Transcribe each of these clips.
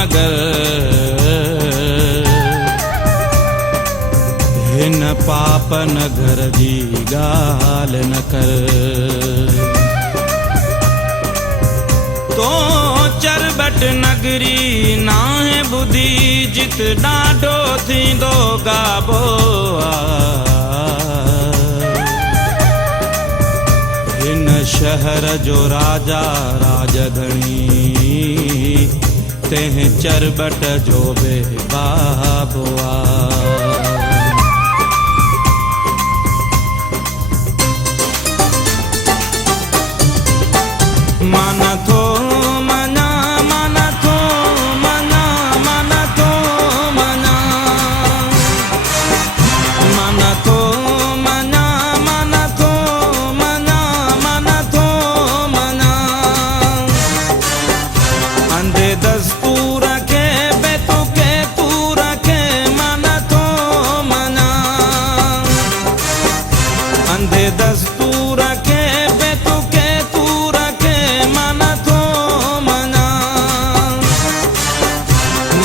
नगर हिन पाप नगर जी गाल न कर। तो चरबट नगरी नाहे बुधी जित ॾाढो थींदो गाबो हिन शहर जो राजा राजधणी तेह चरबट जो बे बाबो मन थो मना मन थो मना मन थो मना मन थो मना मन थो मना मन थो मना अंधे दस्तूर के बेतु के तूर के मन थो मना अंधे दस्तूर के बेतु के तूर के मन थो मना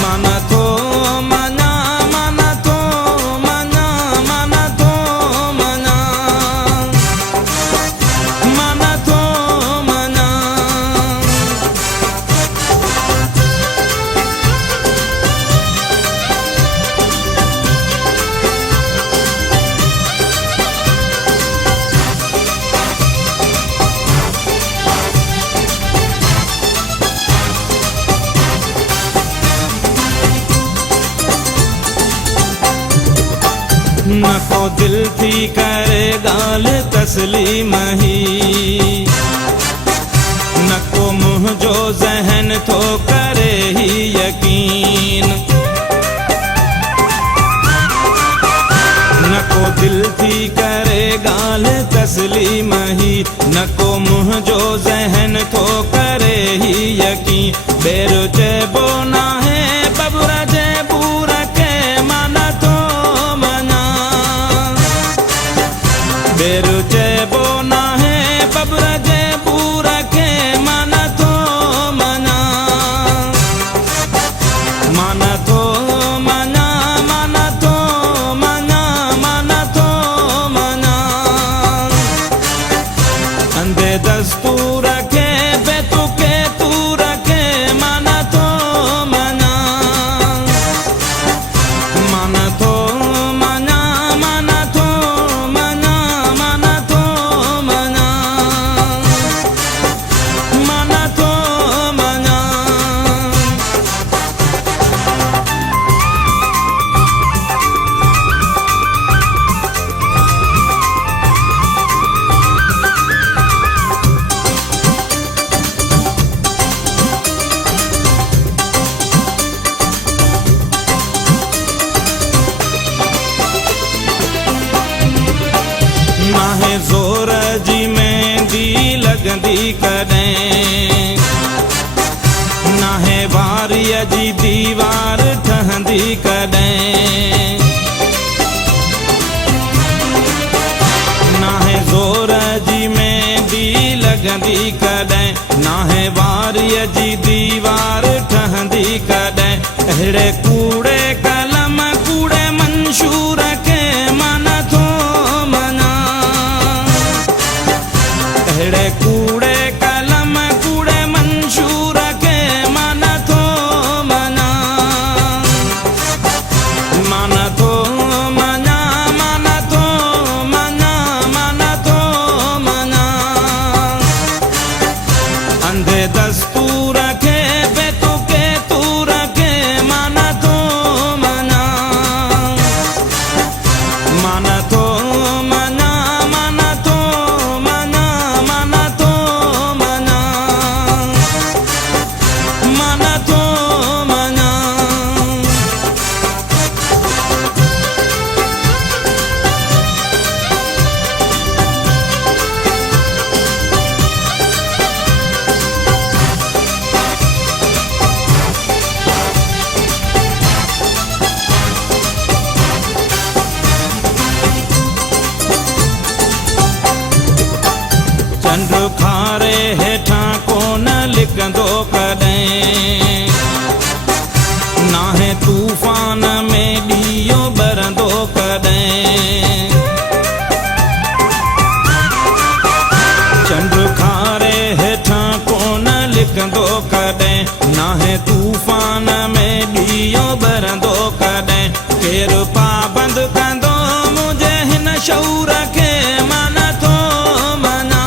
मन थो मना मन थो मना मन थो मना मन थो मना। न को दिल थी करे गाल तस्लीम ही न को मुँह जो जहन थो करे ही यकीन न को दिल थी करे गाल तस्लीम ही न को मुँह जो जहन थो करे ही यकीन बेरो चेबो ना है बबुरा जे बूरा के मन थो मना बेरो चेबो ना है बबुरा जे बूरा के मन थो मना मन थो मना मन थो मना मन थो मना अंधे दस्तूर के बेतु के तूर के मन थो मना मन थो मना मन थो मना मन थो मना मन थो मना। नाहे ज़ोर जी मेहंदी लगंदी कॾहिं नाहे वारीअ जी दीवार ठहंदी कॾहिं नाहे ज़ोर जी मेहंदी लगंदी कॾहिं नाहे वारीअ जी दीवार ठहंदी कॾहिं अहिड़े कूड़े कलम कूड़े मंशूर के मन थो मना अहिड़े कूड़े कलम कूड़े मंशूर के मन थो मना मन थो मना मन थो मना मन थो मना अंधे दस्तूर के बेतु के तूर के मन थो मना मन थो मना मन थो मना मन थो मना मन थो मना। चंड खारे हेठां कोन लिकंदो कॾहिं नाहे तूफ़ान में ॾीयो बरंदो कॾहिं। चंड खारे हेठां कोन लिकंदो कॾहिं, नाहे तूफ़ान में ॾीयो बरंदो कॾहिं। केरु पाबंद कंदो मुंहिंजे हिन शऊर खे, मां नथो मञा।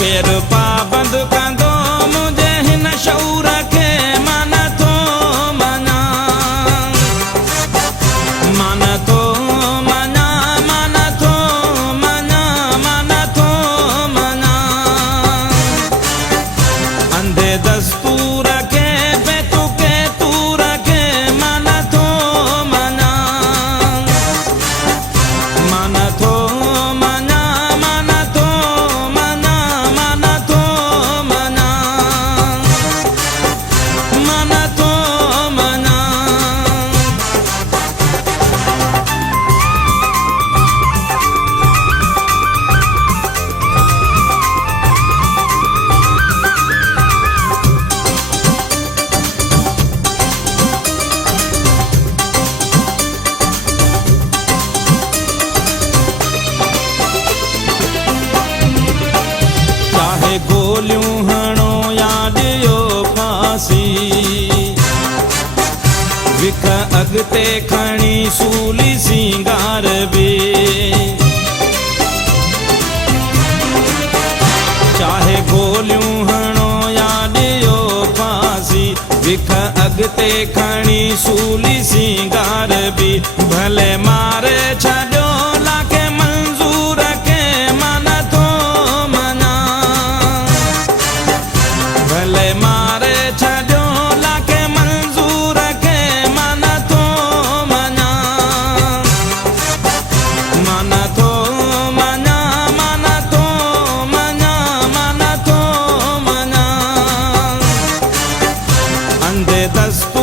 केरु पाबंद कंदो मुंहिंजे हिन शऊर खे, मां नथो मञा। मां नथो मञा, मां नथो मञा, मां नथो मञा। अंधे दस्तूर खे बेतुके तूर खे, मां नथो मञा। मां नथो मञा, मां नथो मञा, मां नथो मञा, मां नथो मञा। चाहे गोलियूं हणो या ॾियो फांसी, विख अॻिते खणी सूली सिंगार बि। चाहे गोलियूं हणो या ॾियो फांसी, विख अॻिते खणी सूली सिंगार बि। भले मारे छॾियो लाखे मंज़ूर खे, मां नथो मञा। भले मारे छॾियो लाखे मंज़ूर खे, मां नथो मञा। मां नथो मञा, मां नथो मञा, मां नथो मञा। अंधे दस्तूर